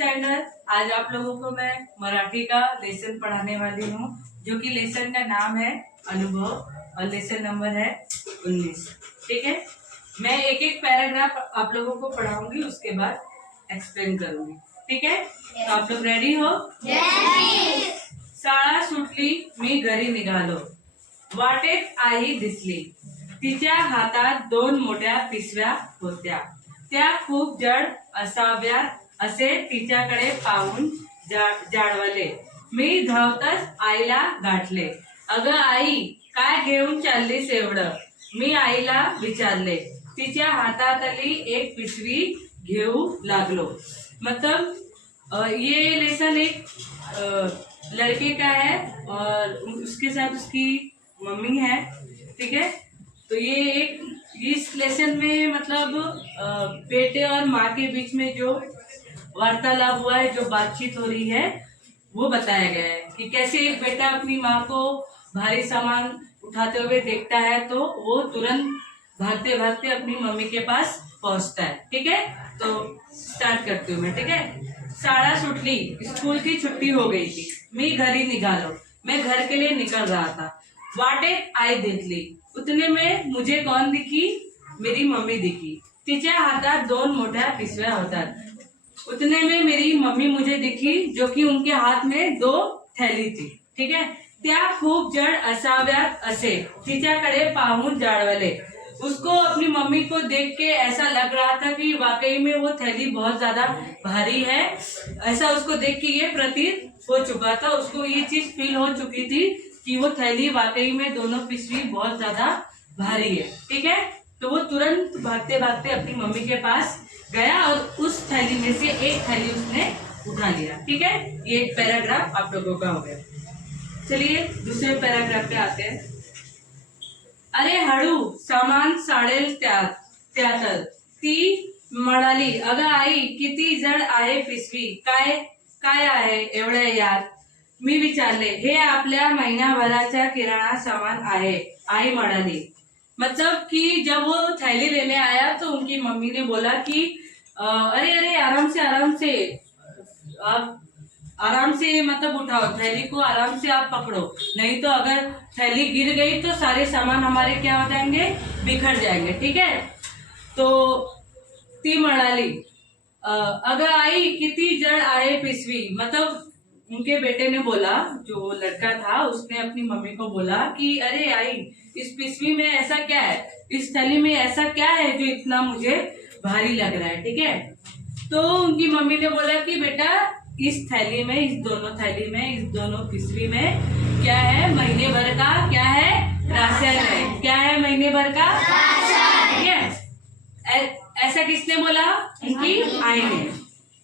Standard. आज आप लोगों को मैं मराठी का लेसन पढ़ाने वाली हूँ, जो कि लेसन का नाम है अनुभव और लेसन नंबर है 19। ठीक है, मैं एक एक पैराग्राफ आप लोगों को पढ़ाऊंगी, उसके बाद एक्सप्लेन करूंगी। ठीक है, तो आप लोग रेडी हो? शाळा सुटली, मी घरी निघालो. वाटेत आई दिसली. तिच्या हातात 2 मोठ्या पिशव्या होत्या. त्या खूप जड असाव्यात असे तिच्याकडे पाहून जाणवले. मी धावतच आईला गाठले. अगं आई, काय घेऊन चाललीस एवढं? मी आईला विचारले. तिच्या हातातली एक पिशवी घेऊ लागलो. मतलब ये लेसन एक लड़के का है और उसके साथ उसकी मम्मी है। ठीक है, तो ये एक इस लेसन में मतलब बेटे और माँ के बीच में जो वार्तालाप हुआ है, जो बातचीत हो रही है, वो बताया गया है कि कैसे एक बेटा अपनी माँ को भारी सामान उठाते हुए देखता है तो वो तुरंत भागते भागते अपनी मम्मी के पास पहुंचता है। ठीक है, तो स्टार्ट करती हूँ मैं। ठीक है, शाळा सुटली, स्कूल की छुट्टी हो गई थी. मी घरी निघालो, मैं घर के लिए निकल रहा था. वाटेत आई दिसली. उतने में मुझे कौन दिखी? मेरी मम्मी दिखी. तिच्या हातात 2 मोठ्या पिशव्या होतात. उतने में मेरी मम्मी मुझे दिखी, जो कि उनके हाथ में 2 थैली थी. ठीक है, त्या खूप जड असाव्यात असे तिच्याकडे पाहून जाणवले. उसको अपनी मम्मी को देख के ऐसा लग रहा था कि वाकई में वो थैली बहुत ज्यादा भारी है। ऐसा उसको देख के ये प्रतीत हो चुका था, उसको ये चीज फील हो चुकी थी कि वो थैली वाकई में दोनों पिशवी बहुत ज्यादा भारी है। ठीक है, तो वो तुरंत भागते भागते अपनी मम्मी के पास गया और उस थैली में से एक थैली उसने उठा लिया। ठीक है, ये एक पैराग्राफ आप लोगों का हो गया। चलिए दूसरे पैराग्राफ पे आते हैं। अरे हळू, सामान साडेल त्यातच. ती म्हणाली, अगं आई, किती जड आहे पिशवी? काय काय आहे एवढ्या यात? मी विचारले. हे आपल्या महिन्याभराचा किराणा सामान आहे, आई म्हणाली. मतलब कि जब वो थैली लेने आया तो उनकी मम्मी ने बोला कि अरे अरे आराम से आप आराम से मतलब उठाओ, थैली को आराम से आप पकड़ो, नहीं तो अगर थैली गिर गई तो सारे सामान हमारे क्या हो जाएंगे? बिखर जाएंगे. ठीक है, तो ती म्हणाली, अगं आई, किती जड आहे पिशवी? मतलब उनके बेटे ने बोला, जो लड़का था उसने अपनी मम्मी को बोला कि अरे आई, इस पिशवी में ऐसा क्या है, इस थैली में ऐसा क्या है जो इतना मुझे भारी लग रहा है? ठीक है, तो उनकी मम्मी ने बोला कि बेटा, इस थैली में, इस दोनों थैली में, इस दोनों पिशवी में क्या है? महीने भर का क्या है? राशन है. क्या है? महीने भर का राशन. ठीक है, ऐसा किसने बोला? उनकी आई ने.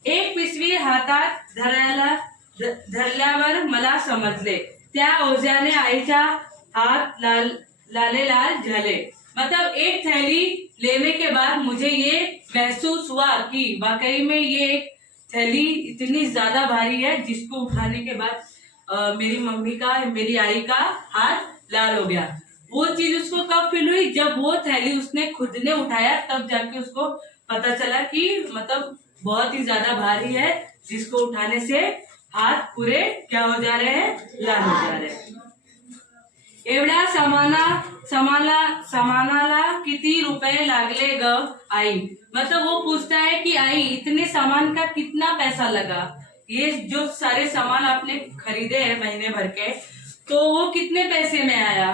एक पिशवी हातात धरल्यावर मला समजले. त्या ओझ्याने आईच्या हाथ लाल झाले. मतलब एक थैली लेने के बाद मुझे ये महसूस हुआ कि वाकई में ये एक थैली इतनी ज्यादा भारी है, जिसको उठाने के बाद मेरी मम्मी का, मेरी आई का हाथ लाल हो गया. वो चीज उसको कब फील हुई? जब वो थैली उसने खुद ने उठाया, तब जाके उसको पता चला कि मतलब बहुत ही ज्यादा भारी है, जिसको उठाने से हाथ पूरे क्या हो जा रहे हैं? लाल हो जा रहे हैं. एवढ्या सामानाला किती रुपए लागले ग आई? मतलब वो पूछता है कि आई, इतने सामान का कितना पैसा लगा? ये जो सारे सामान आपने खरीदे हैं महीने भर के, तो वो कितने पैसे में आया?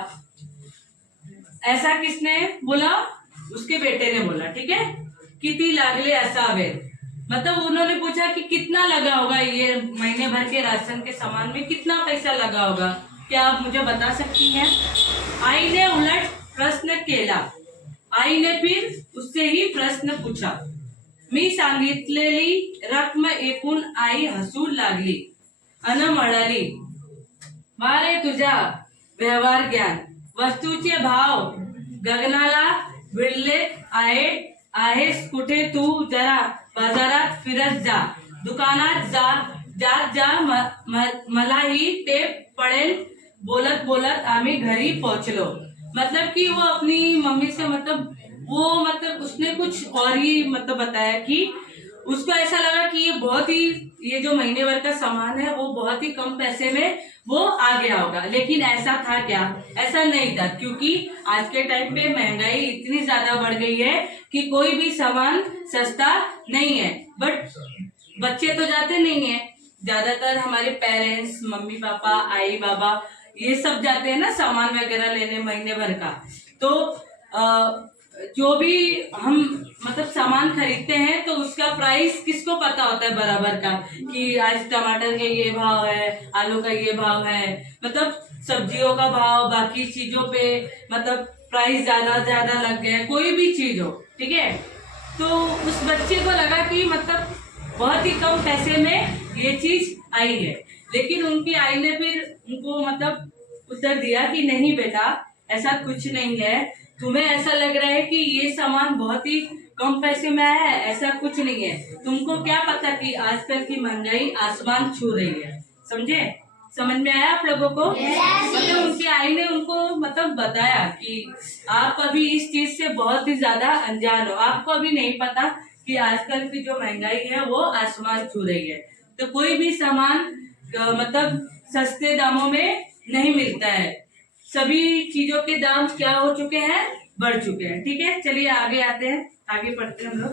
ऐसा किसने बोला? उसके बेटे ने बोला. ठीक है, किती लागले असावे, मतलब उन्होंने पूछा कि कितना लगा होगा, ये महीने भर के राशन के सामान में कितना पैसा लगा होगा, क्या आप मुझे बता सकती हैं? आई ने उलट प्रश्न केला. आई ने फिर उससे ही प्रश्न पूछा. मी सांगितलेली रक्कम ऐकून आई हसू लागली अन म्हणाली, मारे तुझा व्यवहार ज्ञान, वस्तूचे भाव गगनाला भिडले आहेस कुठे तू? जरा बाजारात फिरत जा, दुकानात जात जा, मलाही ते पडेल. बोलत बोलत आम्ही घरी पहुंचलो. मतलब कि वो अपनी मम्मी से मतलब उसने कुछ और ही मतलब बताया कि उसको ऐसा लगा कि ये जो महीने भर का सामान है वो बहुत ही कम पैसे में वो आ गया होगा, लेकिन ऐसा था क्या? ऐसा नहीं था, क्योंकि आज के टाइम पे महंगाई इतनी ज्यादा बढ़ गई है कि कोई भी सामान सस्ता नहीं है। बट बच्चे तो जाते नहीं है, ज्यादातर हमारे पेरेंट्स, मम्मी पापा, आई बाबा, ये सब जाते हैं ना सामान वगैरह लेने महीने भर का। तो जो भी हम मतलब सामान खरीदते हैं तो उसका प्राइस किसको पता होता है बराबर का, कि आज टमाटर के ये भाव है, आलू का ये भाव है, मतलब सब्जियों का भाव, बाकी चीजों पे मतलब प्राइस ज्यादा लग गया, कोई भी चीज हो, ठीक है। तो उस बच्चे को लगा कि मतलब बहुत ही कम पैसे में ये चीज आई है, लेकिन उनकी आई ने फिर उनको मतलब उत्तर दिया कि नहीं बेटा, ऐसा कुछ नहीं है, तुम्हें ऐसा लग रहा है कि ये सामान बहुत ही कम पैसे में आया है, ऐसा कुछ नहीं है। तुमको क्या पता कि आजकल की महंगाई आसमान छू रही है। समझे? समझ में आया आप लोगों को? मतलब उनकी आई ने उनको मतलब बताया कि आप अभी इस चीज से बहुत ही ज्यादा अनजान हो, आपको अभी नहीं पता कि आजकल की जो महंगाई है वो आसमान छू रही है। तो कोई भी सामान मतलब सस्ते दामों में नहीं मिलता है, सभी चीजों के दाम क्या हो चुके हैं? बढ़ चुके हैं। ठीक है, चलिए आगे आते हैं, आगे पढ़ते हैं हम लोग।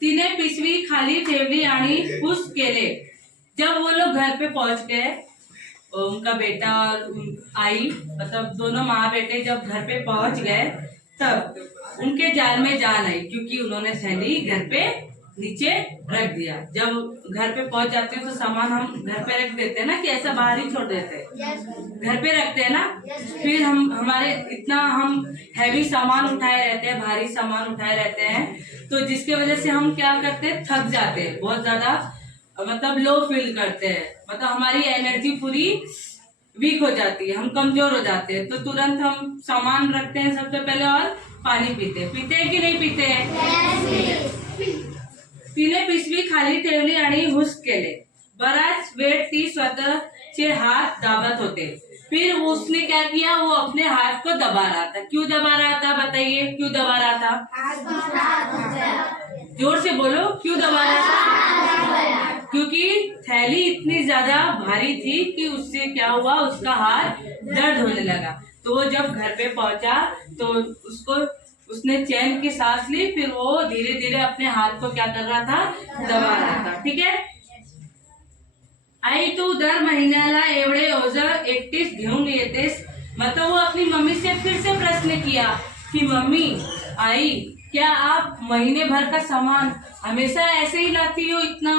तिने पिशवी खाली ठेवली आणि खुश केले। जब वो लोग घर पे पहुंच गए, उनका बेटा और आई मतलब दोनों माँ बेटे जब घर पे पहुंच गए, तब उनके जाल में जान आई, क्योंकि उन्होंने थैली घर पे नीचे रख दिया। जब घर पे पहुंच जाते हैं तो सामान हम घर पे रख देते हैं ना, कि ऐसा बाहर ही छोड़ देते हैं, घर पे रखते हैं ना। फिर हमारे इतना हम हैवी सामान उठाए रहते हैं, भारी सामान उठाए रहते हैं, तो जिसके वजह से हम क्या करते हैं, थक जाते हैं, बहुत ज्यादा मतलब लो फील करते हैं, मतलब हमारी एनर्जी पूरी वीक हो जाती है, हम कमजोर हो जाते हैं। तो तुरंत हम सामान रखते हैं सबसे पहले और पानी पीते हैं कि नहीं पीते हैं? तिने पिशवी खाली ठेवली आणि हुस केले। बराच वेळ ती स्वतःचे हाथ दाबत होते। फिर उसने क्या किया, वो अपने हाथ को दबा रहा था। क्यों दबा रहा था बताइए, क्यों दबा रहा था? जोर से बोलो, क्यों दबा रहा था? क्योंकि थैली इतनी ज्यादा भारी थी कि उससे क्या हुआ, उसका हाथ दर्द होने लगा। तो वो जब घर पे पहुंचा तो उसने चैन की सांस ली, फिर वो धीरे धीरे अपने हाथ को क्या कर रहा था, दबा रहा था। ठीक है। आई तू दर महिन्याला एवढे ओझं एकटीच घेऊन येतेस? मतलब वो अपनी मम्मी से फिर से प्रश्न किया कि मम्मी, आई, क्या आप महीने भर का सामान हमेशा ऐसे ही लाती हो? इतना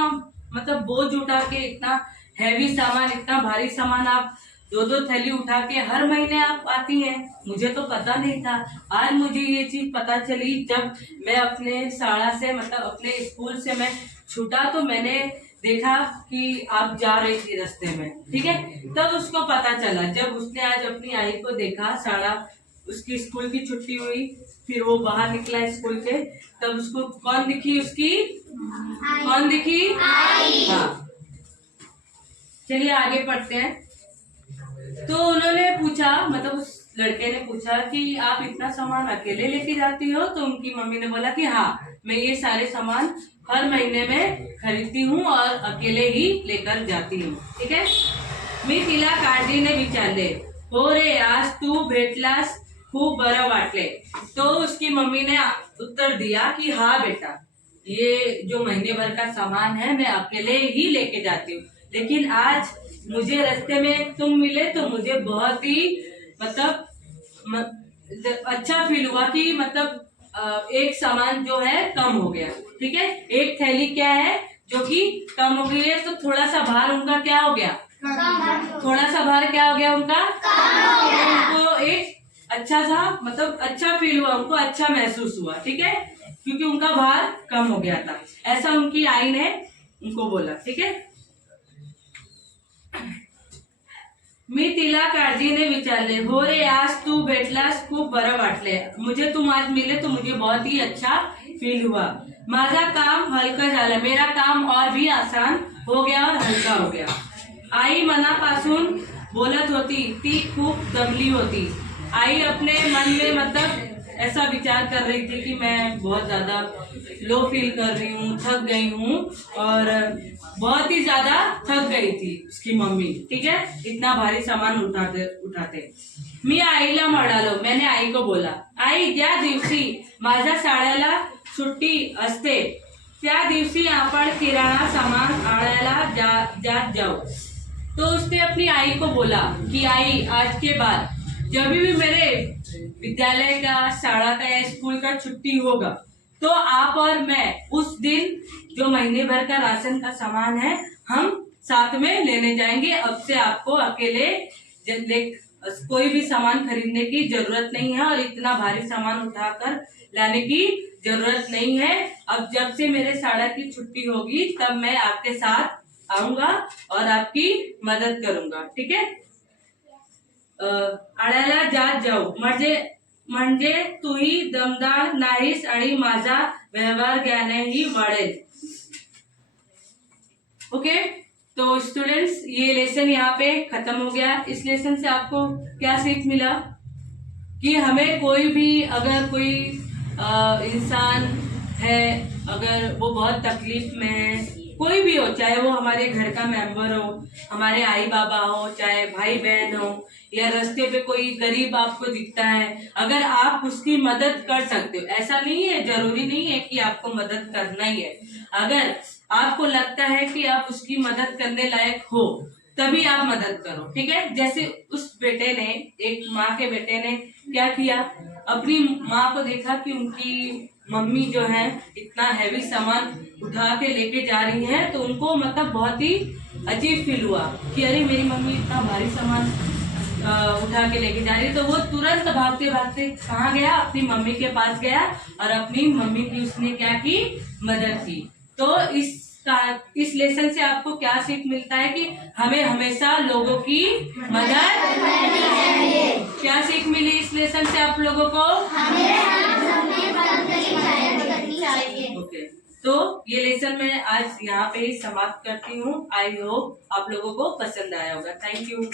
मतलब बोझ उठा के, इतना हैवी सामान, इतना भारी सामान आप दो थैली उठा के हर महीने आप आती हैं? मुझे तो पता नहीं था, आज मुझे ये चीज पता चली जब मैं अपने शाला से मतलब अपने स्कूल से मैं छूटा, तो मैंने देखा कि आप जा रही थी रास्ते में। ठीक है, तब उसको पता चला, जब उसने आज अपनी आई को देखा, शाला उसकी स्कूल की छुट्टी हुई, फिर वो बाहर निकला स्कूल से, तब उसको कौन दिखी, उसकी कौन दिखी? हाँ, चलिए आगे पढ़ते हैं। तो उन्होंने पूछा, मतलब उस लड़के ने पूछा कि आप इतना सामान अकेले लेके जाती हो? तो उनकी मम्मी ने बोला कि हाँ, मैं ये सारे सामान हर महीने में खरीदती हूँ और अकेले ही लेकर जाती हूँ। ठीक है। मी तिला काळजीने विचारले, हो रे, आज तू भेटलास, खूप बरं वाटले। तो उसकी मम्मी ने उत्तर दिया कि हाँ बेटा, ये जो महीने भर का सामान है मैं अकेले ही लेके जाती हूँ, लेकिन आज मुझे रास्ते में तुम मिले तो मुझे बहुत ही मतलब अच्छा फील हुआ कि मतलब एक सामान जो है कम हो गया। ठीक है, एक थैली क्या है जो कि कम हो गई है, तो थोड़ा सा भार उनका क्या हो गया, थोड़ा सा भार क्या हो गया उनका, उनको एक अच्छा सा मतलब अच्छा फील हुआ, उनको अच्छा महसूस हुआ। ठीक है, क्योंकि उनका भार कम हो गया था, ऐसा उनकी आई ने उनको बोला। ठीक है। मी तिला काळजीने विचारले, हो रे, आज तू भेटलास, खूप बरं वाटले, मुझे तुम आज मिले तो मुझे बहुत ही अच्छा फील हुआ, माझा काम हलका झाला, मेरा काम और भी आसान हो गया और हल्का हो गया। आई मनापासून बोलत होती, ती खूप दमली होती। आई अपने मन में मतलब ऐसा विचार कर रही थी कि मैं बहुत ज्यादा लो फील कर रही हूँ, थक गई हूँ और बहुत ही ज्यादा थक गई थी उसकी मम्मी। ठीक है, इतना भारी सामान उठाते उठाते मी आईला म्हणालो, मैंने आई को बोला, आई ज्या दिवशी माझ्या शाळेला सुट्टी असते त्या दिवशी आपण किराणा सामान आणायला जात जाओ। तो उसने अपनी आई को बोला कि आई आज के बाद जब भी मेरे विद्यालय का, शाला का या स्कूल का छुट्टी होगा तो आप और मैं उस दिन जो महीने भर का राशन का सामान है हम साथ में लेने जाएंगे। अब से आपको अकेले कोई भी सामान खरीदने की जरूरत नहीं है और इतना भारी सामान उठाकर लाने की जरूरत नहीं है। अब जब से मेरे शाला की छुट्टी होगी तब मैं आपके साथ आऊंगा और आपकी मदद करूंगा। ठीक है, आणायला जात जाऊ म्हणजे तूही दमदार नाहीस आणि माझा व्यवहार ज्ञानही वाढेल। ओके, तो स्टूडेंट्स ये लेसन यहाँ पे खत्म हो गया। इस लेसन से आपको क्या सीख मिला कि हमें कोई भी, अगर कोई इंसान है, अगर वो बहुत तकलीफ में है, कोई भी हो, चाहे वो हमारे घर का मेंबर हो, हमारे आई बाबा हो, चाहे भाई बहन हो, या रास्ते पे कोई गरीब आपको दिखता है, अगर आप उसकी मदद कर सकते हो, ऐसा नहीं है, जरूरी नहीं है कि आपको मदद करना ही है। अगर आपको लगता है कि आप उसकी मदद करने लायक हो तभी आप मदद करो। ठीक है, जैसे उस बेटे ने, एक माँ के बेटे ने क्या किया, अपनी माँ को देखा कि उनकी मम्मी जो है इतना हैवी सामान उठा के लेके जा रही है, तो उनको मतलब बहुत ही अजीब फील हुआ कि अरे मेरी मम्मी इतना भारी सामान उठा के लेके जा रही है। तो वो तुरंत भागते भागते कहाँ गया, अपनी मम्मी के पास गया और अपनी मम्मी की उसने क्या की, मदद की। तो इस लेसन से आपको क्या सीख मिलता है कि हमें हमेशा लोगों की मदद करनी चाहिए। क्या सीख मिली इस लेसन से आप लोगों को? ओके, तो ये लेसन मैं आज यहाँ पे ही समाप्त करती हूँ। आई होप आप लोगों को पसंद आया होगा। Thank you.